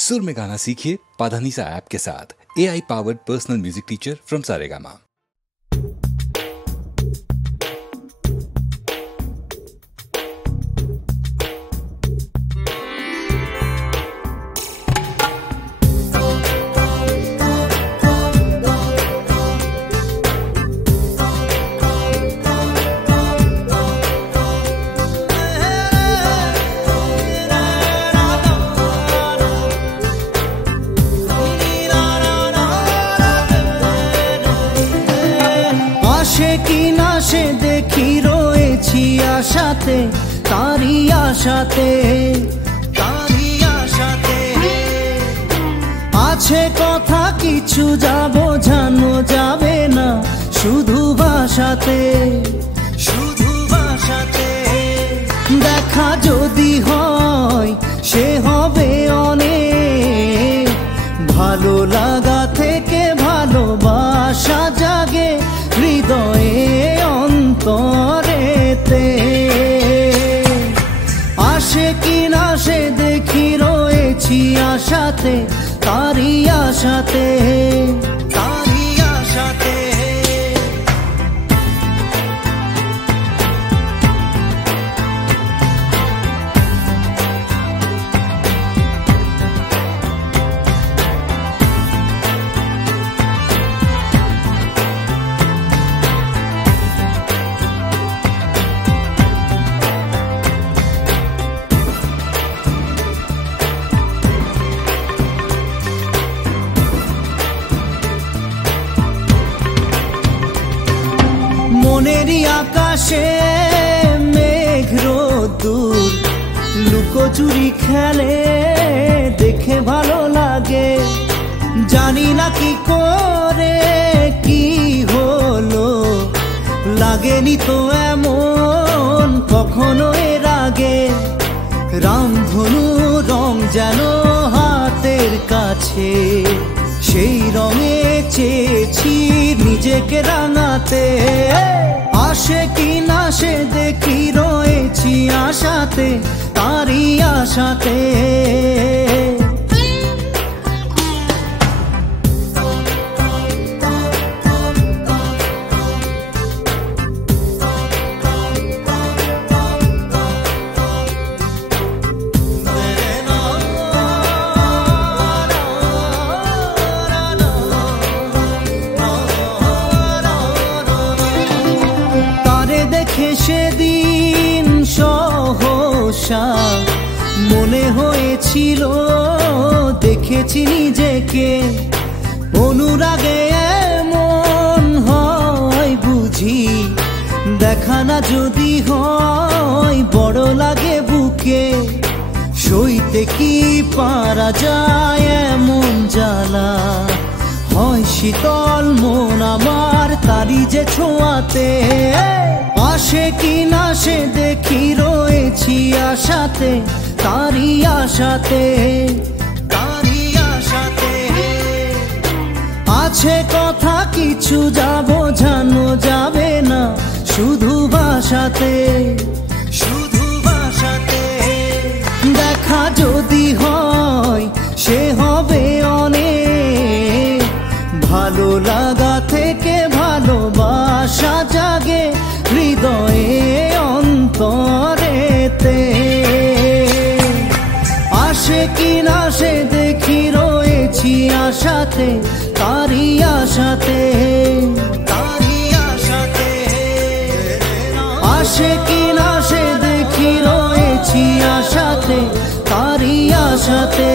सुर में गाना सीखिए पाधानीसा ऐप के साथ। AI powered personal music teacher from Saregama. সে দেখি রয়েছি আশাতে তারি আশাতে আছে কথা কিছু যাব জানো যাবে না শুধু ভাষাতে দেখা যদি হয় সে হবে অনেক ভালো লাগা থেকে ভালোবাসা জাগে হৃদয়ে অন্তরেতে আসে কি না সে দেখি রয়েছি আশাতে তারি আশাতে মনেরই আকাশে মেঘ রোদ্দুর লুকোচুরি খেলে দেখে ভালো লাগে জানি না কি করে কি হলো লাগেনি তো এমন কখনো এর আগে রামধনু রং যেন হাতের কাছে সেই রঙে চেয়েছি নিজেকে রাঙাতে আসে কি না সে দেখি রয়েছি আশাতে তারি আশাতে সেদিন সহসা মনে হয়েছিল দেখেছি নিজেকে অনুরাগে এমন হয় বুঝি দেখা না যদি হয় বড় লাগে বুকে সইতে কি পারা যায় এমন জ্বালা হয় শীতল মন আমার তারি যে ছোঁয়াতে আসে কি না সে দেখি রয়েছি আশাতে তারি আশাতে আছে কথা কিছু যাব জানো যাবে না শুধু ভাষাতে দেখা যদি হয় সে হবে অনেক ভালো লাগা থেকে ভালোবাসা জাগে হৃদয়ে অন্তরেতে আসে কি না সে দেখি রয়েছি আশাতে তারি আশাতে আসে কি না সে দেখি রয়েছি আশাতে তারি আশাতে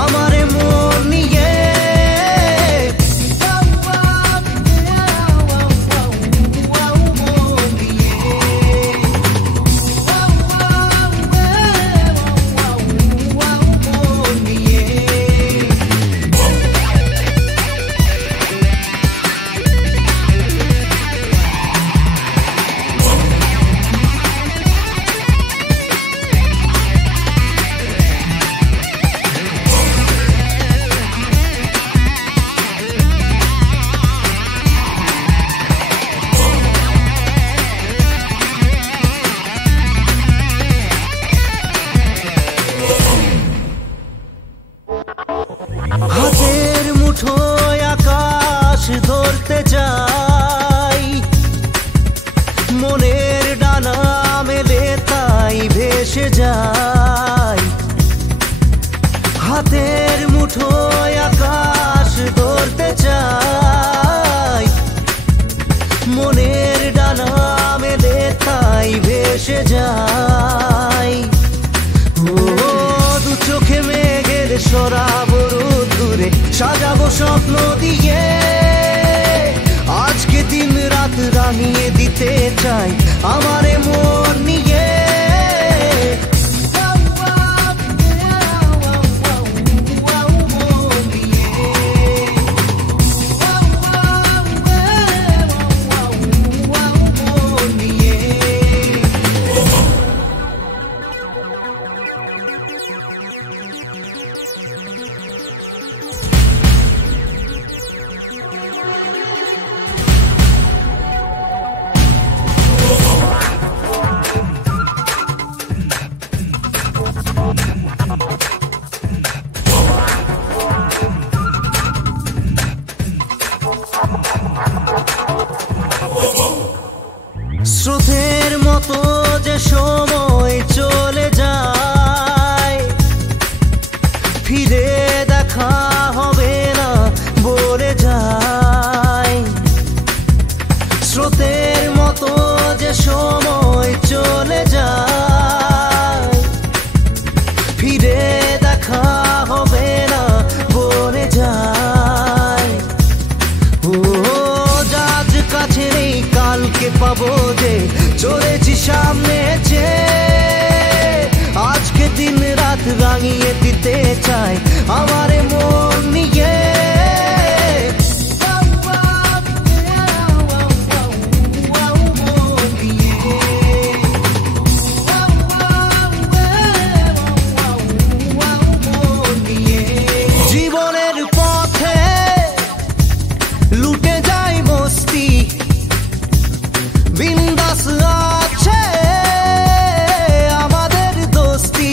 আমারে মন নিয়ে হাতের মুঠোয় আকাশ ধরতে চাই মনের ডানা মেলে তাই ভেসে যাই হাতের মুঠোয় আকাশ ধরতে চাই মনের ডানা মেলে তাই ভেসে যাই দু চোখে মেঘের সরাবো দূরে সাজাবো স্বপ্ন দিয়ে আজকে দিন রাত রাঙিয়ে দিতে চাই আমারে মন নিয়ে স্রোতের মতো যে সময় চলে যায় ফিরে দেখা হবে না বলে যায় স্রোতের মতো যে সময় চলে যায় ফিরে দেখা হবে না বলে যায় ও আজ কাছে নেই কালকে পাবো যে চলেছি সামনে যে আজকে দিন রাত রাঙিয়ে দিতে চাই আমারে মন নিয়ে জীবনের পথে লুটে যাই মস্তি বিন্দাস আছে আমাদের দোস্তি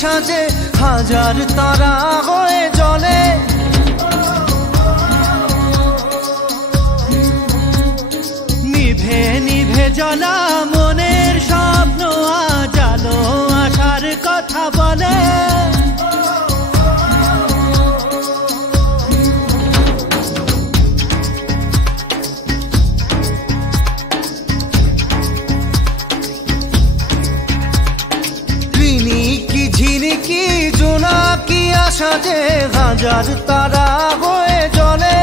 সাজে হাজার তারা হয়ে জ্বলে নিভে নিভে জ্বলা মনের স্বপ্ন আজ আলো আসার কথা বলে ঝিনিকি জোনাকি সাজে হাজার তারা হয়ে জ্বলে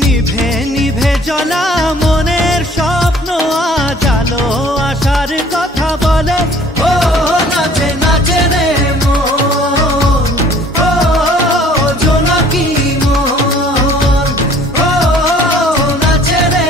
নিভে নিভে জ্বলা মনের স্বপ্ন আজ আলো আসার কথা বলে ও নাচে নাচে রে মন ও জোনাকি মন ও নাচে রে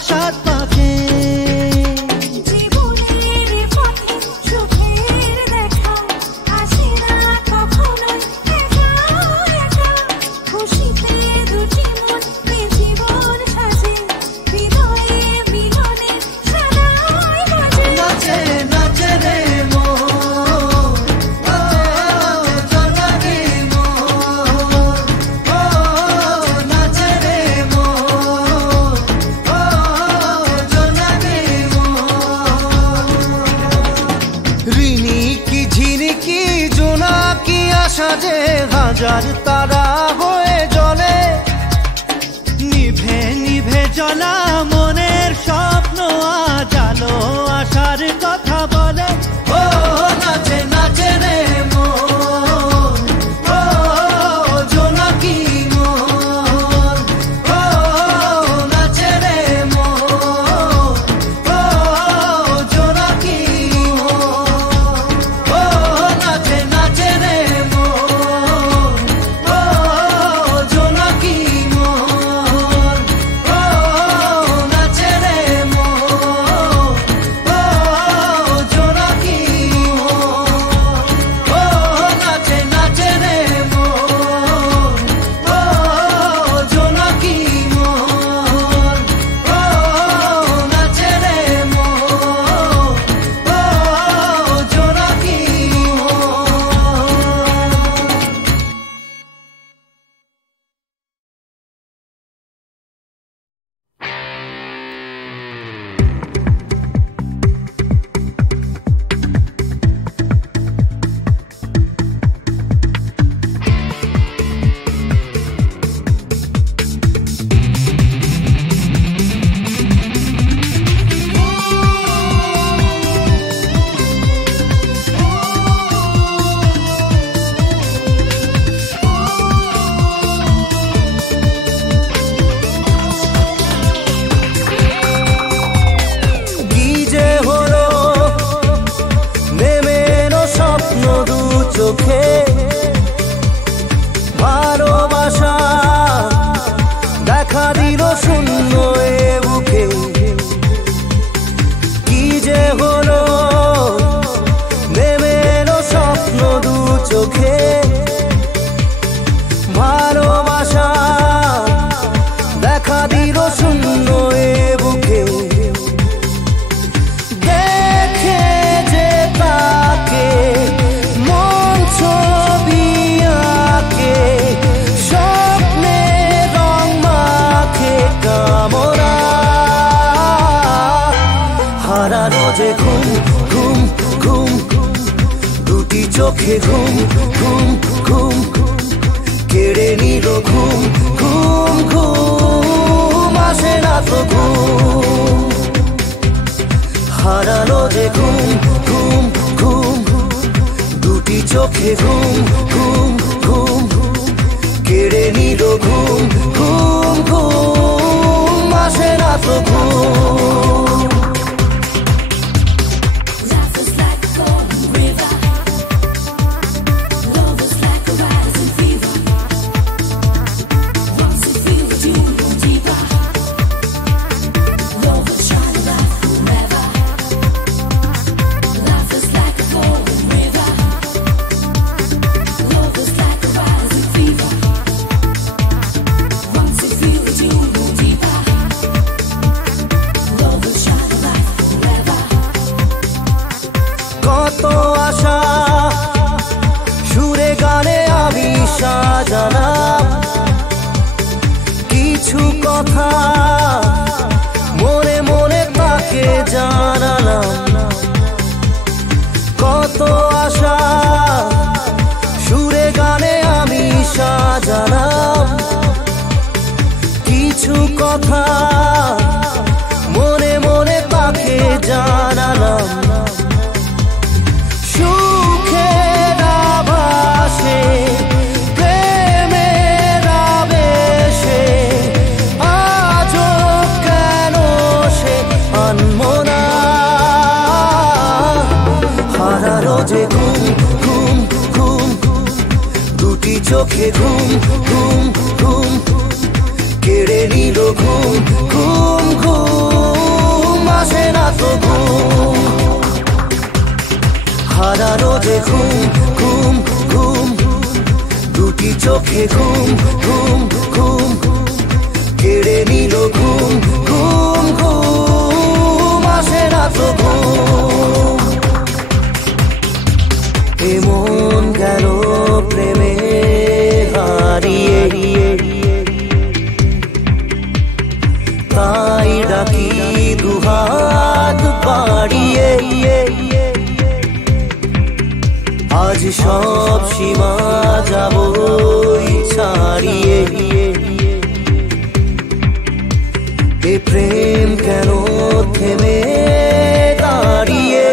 সাত পাকে সাজে হাজার তারা হয়ে জ্বলে নিভে নিভে জ্বলা মনের স্বপ্ন আজ আলো আশার কথা বলে ও নাচে নাচে রে মন ও জোনাকি মন ও নাচে রে মন ও জোনাকি মন ও নাচে নাচে রে ভালোবাসা দেখা দিল শূন্য এ বুকে কি যে হলো নেমে এলো স্বপ্ন দু চোখে ভালোবাসা দেখা দিল শূন্য এ বুকে দেখে যে তাকে যে ঘুম ঘুম ঘুম দুটি চোখে ঘুম ঘুম ঘুম কেড়ে নিল ঘুম ঘুম ঘুম আসে না তো ঘুম হারালো যে ঘুম ঘুম ঘুম দুটি চোখে ঘুম ঘুম ঘুম কেড়ে নিল ঘুম ঘুম ঘুম আসে না তো ঘুম সাজালাম কিছু কথা মনে মনে তাকে জানালাম কত আশা সুরে গানে আমি সাজালাম কিছু কথা মনে মনে তাকে জানালাম সুখের আভাসে যে ঘুম ঘুম ঘুম দুটি চোখে ঘুম ঘুম ঘুম কেড়ে নিল ঘুম ঘুম ঘুম রোজে ঘুম ঘুম ঘুম দুটি চোখে ঘুম ঘুম ঘুম কেড়ে নিল ঘুম ঘুম ঘুম আসে না তো ঘুম এমন গেল প্রেমে হারিয়ে তাই ডাকি দুহাত বাড়িয়ে আজ সব সীমা যাবই ছাড়িয়ে এ প্রেম কেন থেমে দাঁড়িয়ে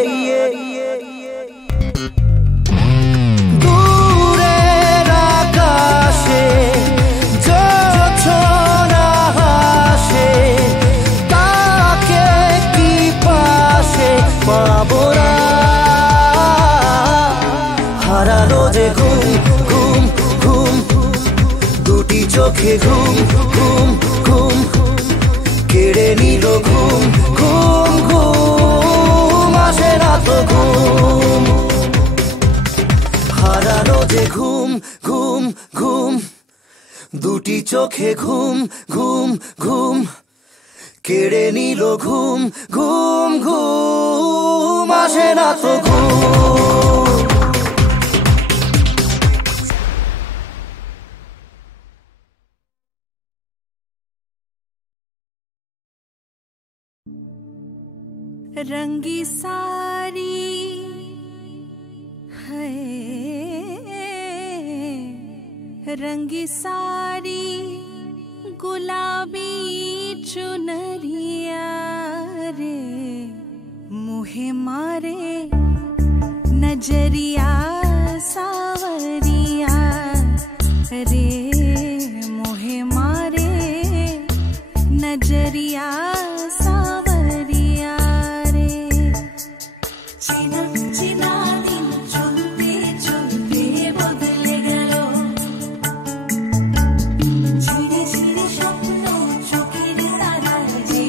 দূরের আকাশে জোছনা হাসে তাকে কি পাশে পাবো না হারানো যে ঘুম ঘুম ঘুম দুটি চোখে ঘুম ঘুম ঘুম কেড়ে নিল ঘুম ঘুম ঘুম আসে না তো ঘুম হারানো যে ঘুম ঘুম ঘুম দুটি চোখে ঘুম ঘুম ঘুম কেড়ে নিল ঘুম ঘুম ঘুম আসে না তো ঘুম रंगी सारी है रंगी सारी गुलाबी चुनरिया रे मुहे मारे नजरिया सावरिया रे मुहे मारे नजरिया सावरिया रे चिना चिना दिन चलते चलते बदले गल झिरे झिरे स्वप्न चोखेर तारा जे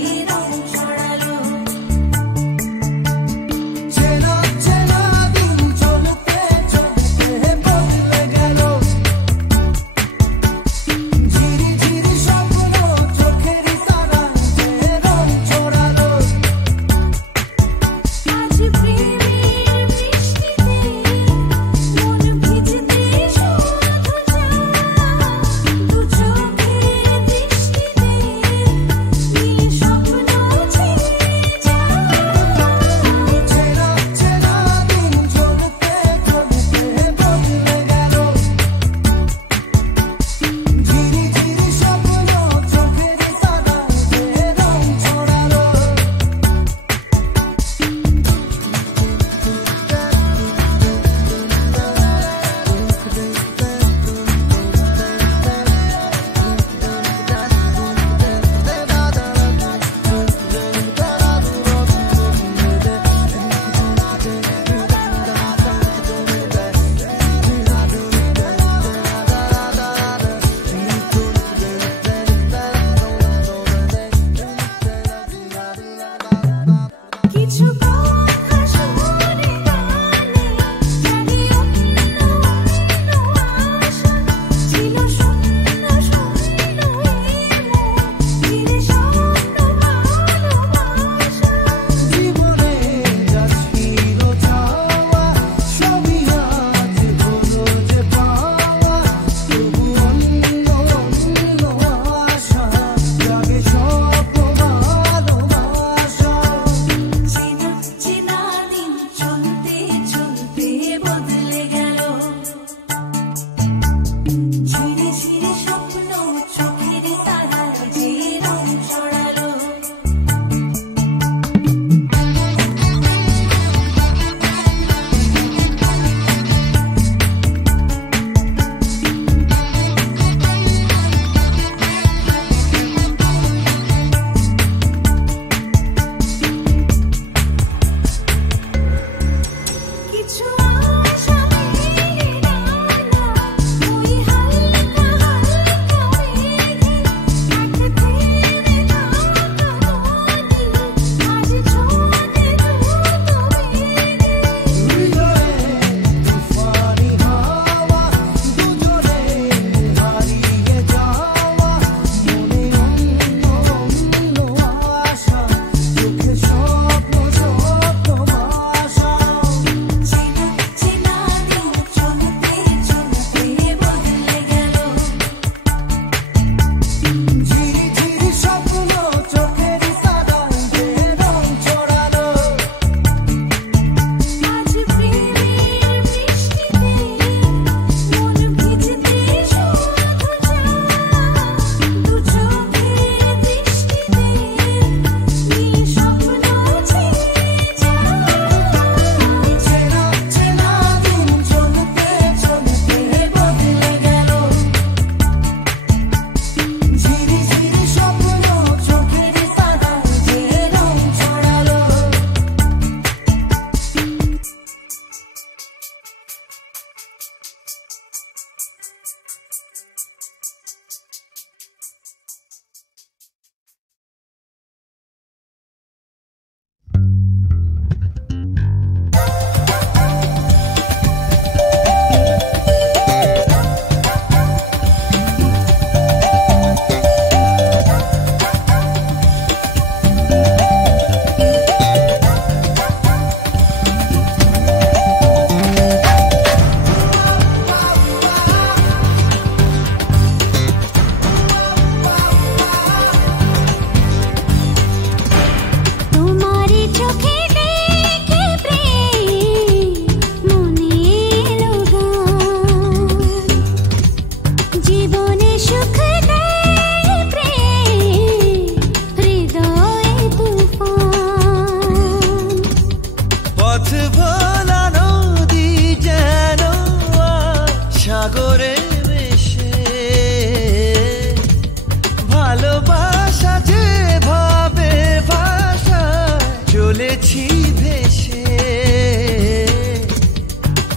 গেছি ভেসে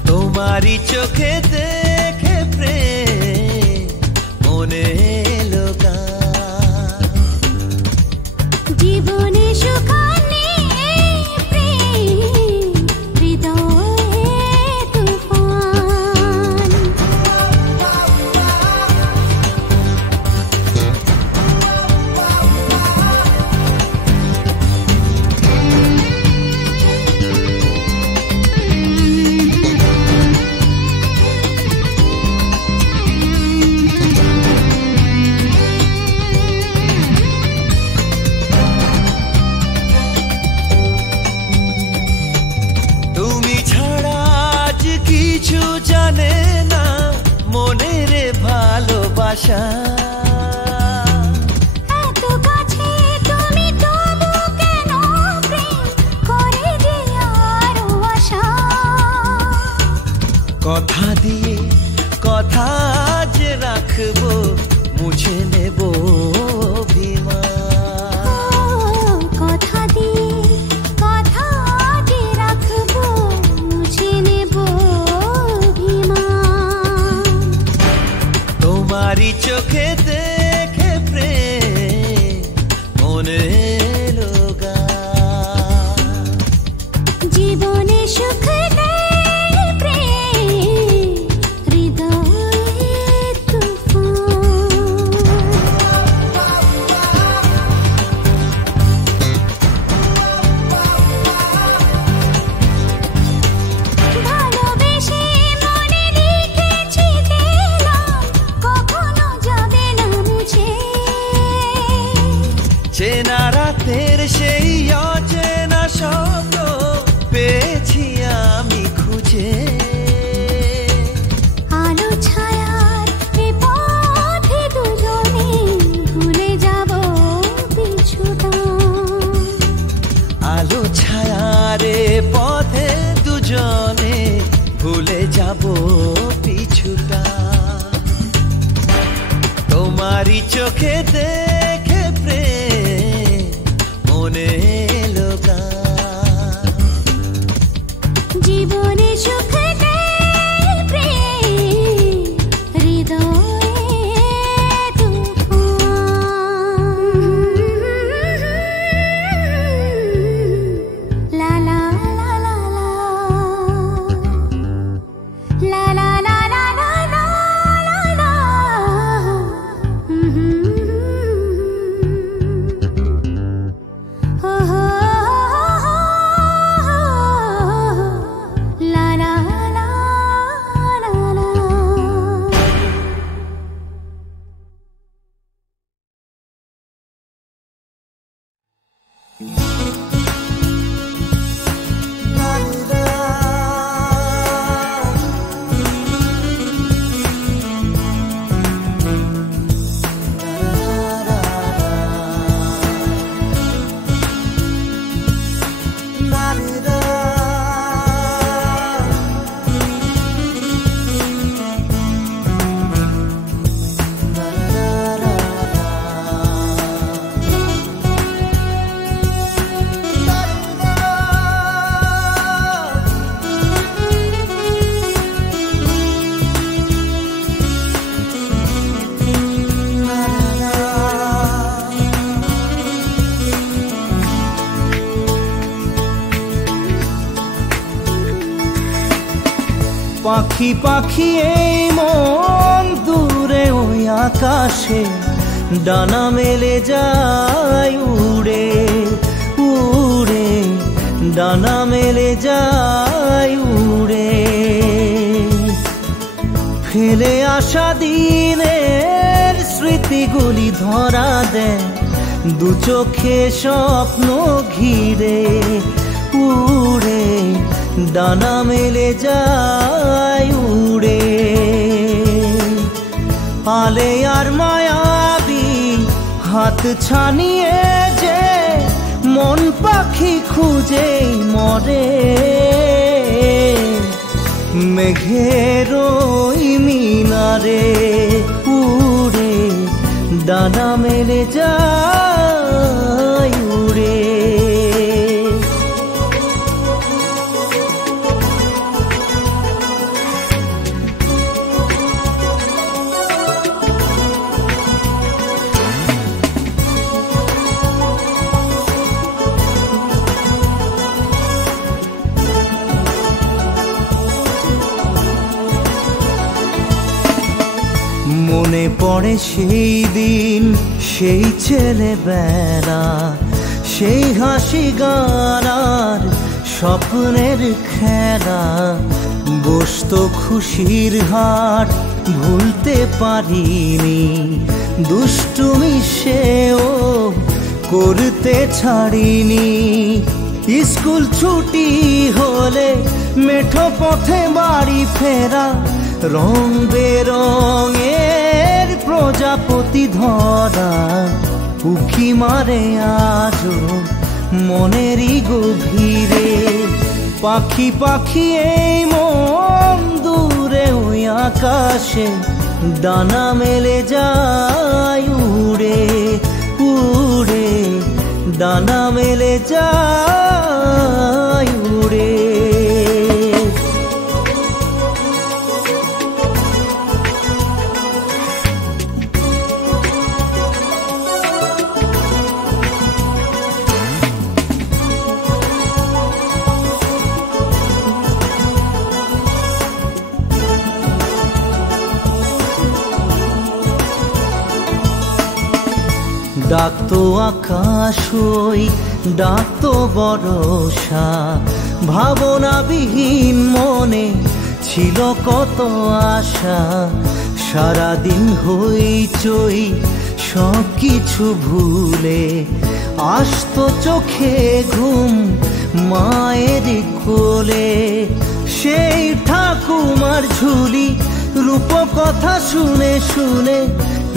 তোমারই চোখে দেখে প্রেম মনে এলো গান। জীবনে সুখ নেই প্রেম হৃদয়ে তুফান। তুমি ছাড়া আজ কিছু জানে না মনের ভালোবাসা। এত কাছে তুমি তবু কেন প্রেম করে যে আরো আশা। কথা দিয়ে কথা যে রাখবো মুছে নেব অভিমান। কথা দিয়ে কথা যে রাখবো মুছে নেব অভিমান। তোমারই চোখে দেখে প্রেম মনে এলো গান। জীবনে সুখ নেই প্রেম হৃদয়ে তুফান। ভালোবেসে মনে লিখেছি যে নাম কখনো যাবে না মুছে। চেনা রাতের সেই অচেনা শব্দ পেয়েছি আমি খুঁজে। আলো ছায়ার এ পথে দুজনে ভুলে যাব পিছুটা। আলো ছায়ারে পথে দুজনে ভুলে যাব পিছুটা। তোমারই চোখে দেখে প্রেম মনে এলো গান। জীবনে সুখ নেই প্রেম হৃদয়ে তুফান। লা লা লা লা লা লা লা লা লা লা লা লা। হো হো লা লা লা লা লা। পাখি পাখি এই মন দূরে ওই আকাশে ডানা মেলে যায় উড়ে উড়ে। ডানা মেলে যায় উড়ে। ফেলে আসা দিনের স্মৃতিগুলি ধরা দেয় দু চোখে স্বপ্ন ঘিরে উড়ে। ডানা মেলে যায় উড়ে। আলে আর মায়াবী হাত ছানিয়ে যে মন পাখি খুঁজে মরে। মেঘের ওই মিনারে উড়ে ডানা মেলে যায় উড়ে। পড়ে সেই দিন, সেই ছেলেবেলা, সেই হাসি গান আর স্বপ্নের খেলা। বসতো খুশির হাট, ভুলতে পারিনি, দুষ্টুমি সেও করতে ছাড়িনি। স্কুল ছুটি হলে মেঠো পথে বাড়ি ফেরা, রং বেরঙের প্রজাপতি ধরা, উকি মারে আজও মনেরই গভীরে। পাখি পাখি এই মন দূরে ওই আকাশে, ডানা মেলে যায় উড়ে উড়ে, ডানা মেলে যায় উড়ে। ডাকতো আকাশ ওই, ডাকতো বরষা, ভাবনাবিহীন মনে ছিল কত আশা। সারাদিন হইচই সব কিছু ভুলে, আসতো চোখে ঘুম মায়ের কোলে। সেই ঠাকুমার ঝুলি রূপকথা শুনে শুনে,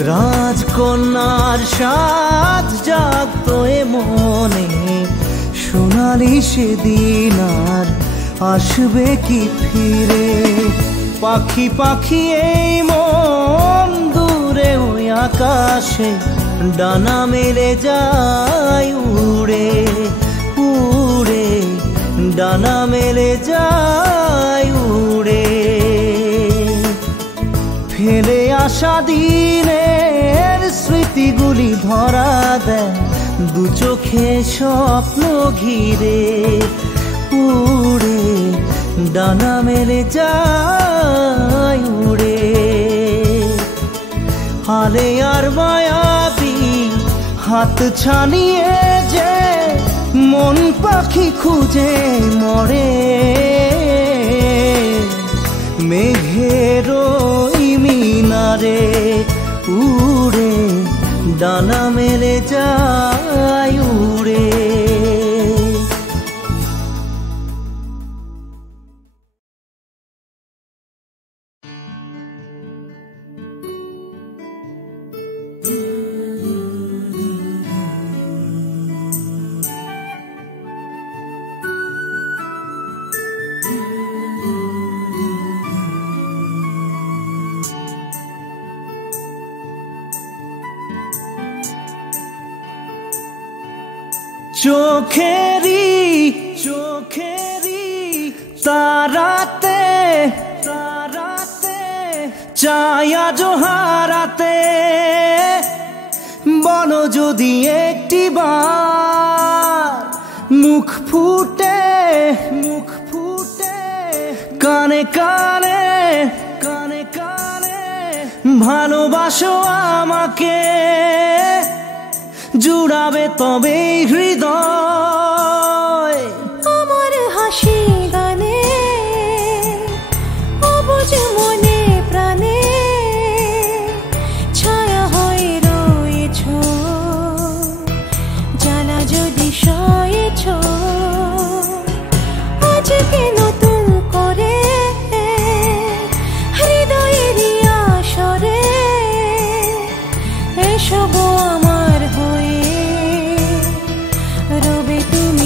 রাজকন্যার সাজ জাগতো এ মনে। সোনালি সেদিন আর আসবে কি ফিরে? পাখি পাখি এই মন দূরে ওই আকাশে, ডানা মেলে যায় উড়ে উড়ে, ডানা মেলে যায় উড়ে। ফেলে আসা দিনের স্মৃতিগুলি ধরা দেয়, দু চোখে স্বপ্ন ঘিরে উড়ে, ডানা মেলে যায় উড়ে। হালে আর মায়াবী হাত ছানিয়ে যে মন পাখি খুঁজে মরে, মেঘের মিনারে উড়ে, ডানা মেলে যায় উড়ে। চোখেরি তারাতে ছায়া জোহারাতে, বলো যদি একটিবার মুখ ফুটে কানে কানে ভালোবাসো আমাকে, জুড়াবে তবে হৃদয়। আমার হাসি গানে অবুঝ মনে প্রাণে, ছায়া হয়ে রয়েছ, জ্বালা যদি সয়েছ। আজকে নতুন করে হৃদয়ের আসরে এসব আমার হয়ে, রবে তুমি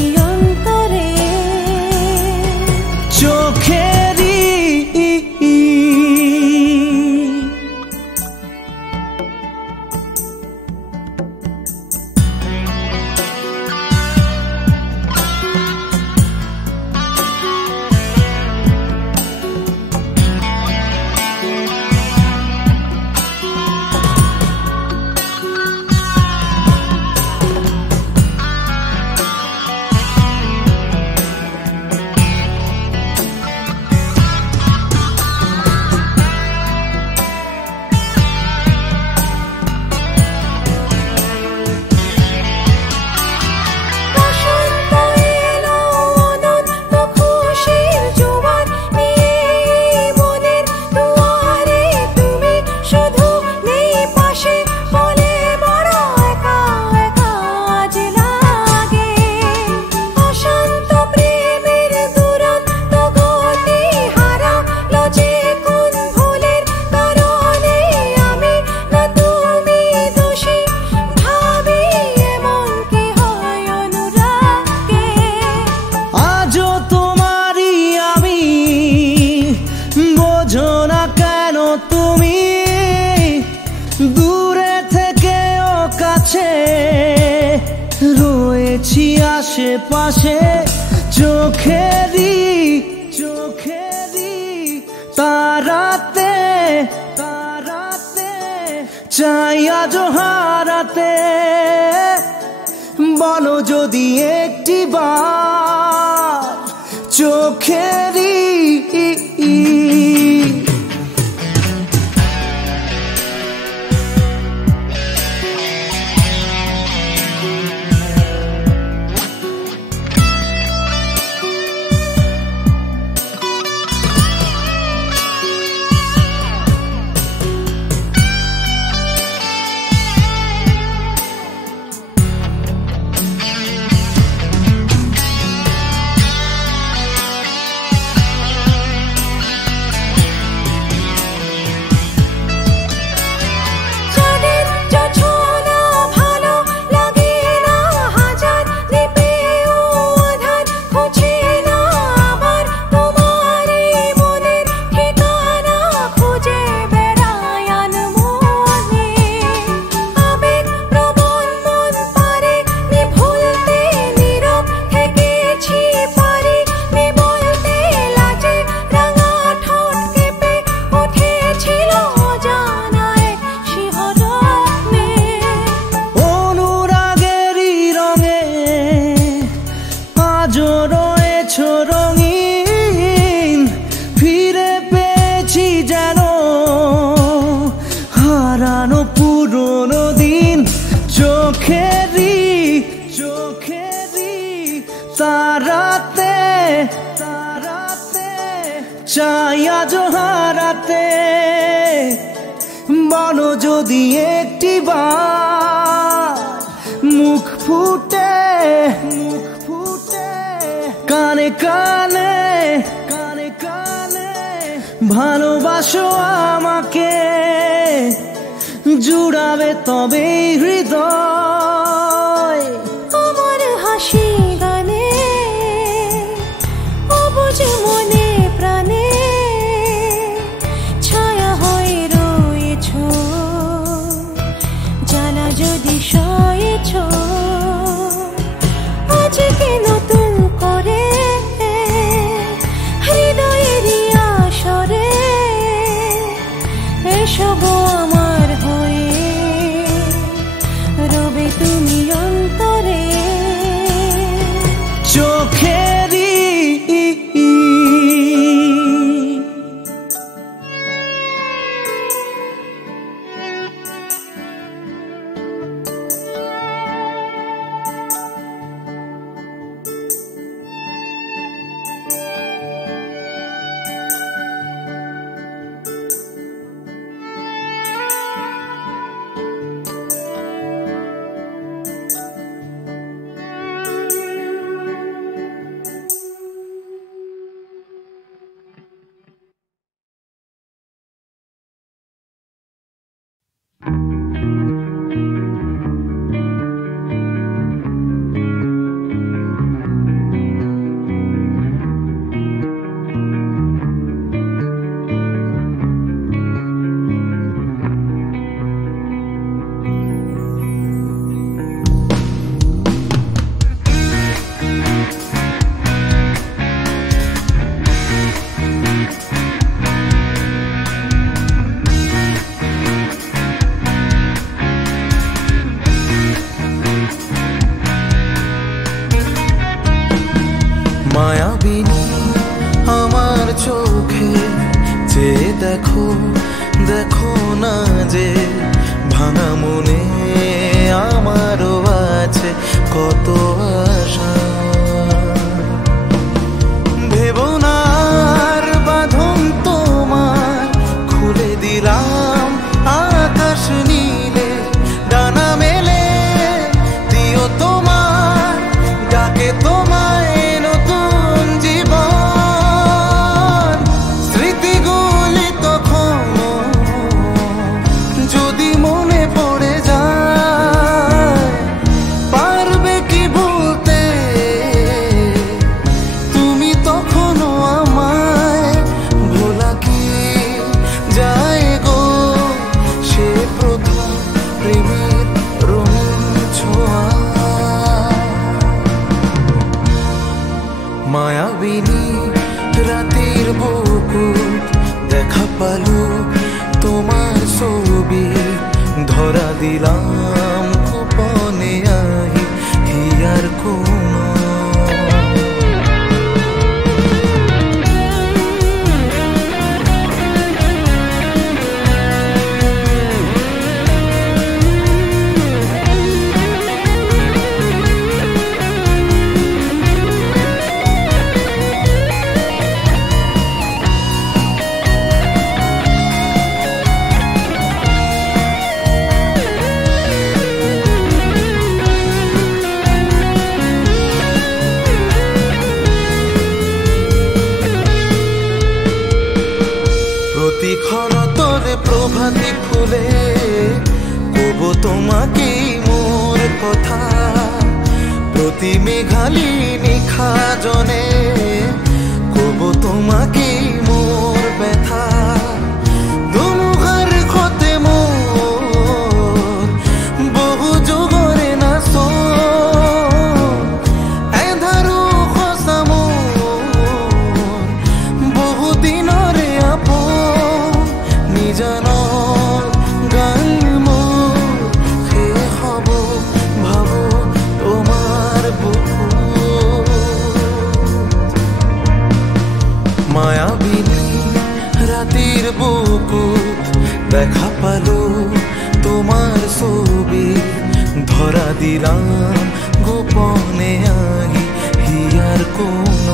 আশেপাশে চোখেরই তারাতে চাই আজ হারাতে। বলো যদি একটি বার চোখেরই চাই আজ হারাতে। বলো যদি একটি বার মুখ ফুটে কানে কানে ভালোবাসো আমাকে, জুড়াবে তবে হৃদয়। আমার হাসি গানে অবুঝ মনে প্রাণে ছায়া হয়ে রয়েছ, জ্বালা যদি সয়েছ আজকে নতুন করে হৃদয়েরই আসরে এসব আমার হয়ে রবে তুমি অন্তরে। চোখেরই মায়াবিনী আমার চোখে যে দেখো দেখো না যে ভাঙা মনে আমারও আছে কত আশা। ভেবো না আর বাঁধন তোমার, খুলে দিলাম আকাশ নীলে, ডানা মেলে দিও তোমার ডাকে তোমায় নতুন জীবন। স্মৃতিগুলি তখন যদি মনে পড়ে যায়, পারবে কি বলতে তুমি তখনও আমায়? ভোলা কি যায় গো সে প্রথম প্রেমের রঙিন ছোঁয়া। মায়াবিনী রাতের বুকুত দেখা পালো তোমার ছবি ধরা দিলাম গোপনে আহি হিয়ার কোন প্রতিক্ষণ তোরে প্রভাতী ফুলে কব তোমাকে মোর কথা প্রতি মেঘালী নিখা জনে কব তোমাকে মোর ব্যথা দুমুখার ক্ষতে মোর বহু যুগরে নাচ এধারু খসা মোর বহু দিনরে আপন নিজানৰ গান মোৰ শেষ হ'ব ভাবো তোমাৰ বুকুত মায়াবিনী ৰাতিৰ বুকুত দেখা পালো তোমাৰ ছবি ধৰা দিলাম গোপনে আহি হিয়াৰ কোন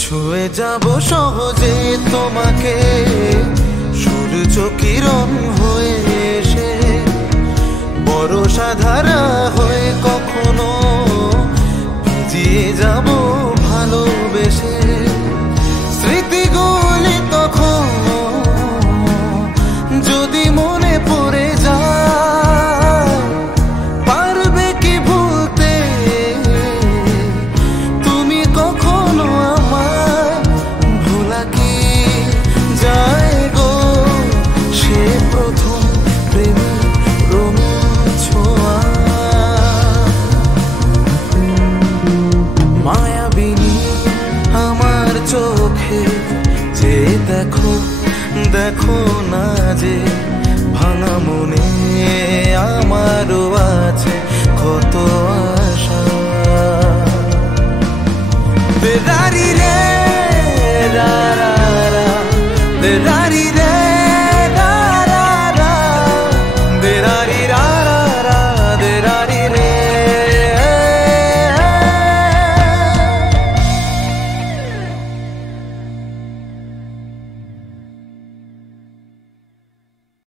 ছুঁয়ে যাব সহজে তোমাকে সূর্য কিরণ হয়ে এসে বর্ষা ধারা হয়ে কখনো ভিজিয়ে যাব ভালোবেসে স্মৃতিগুলি তখন যদি মনে পড়ে যায় পারবে কি ভুলতে তুমি কখনো যায় গো সে প্রথম প্রেমী ছোঁয়া মায়াবিনী আমার চোখে যে দেখো দেখো না যে ভাঙা মনে আমারও আছে কত আশা বেদারিলে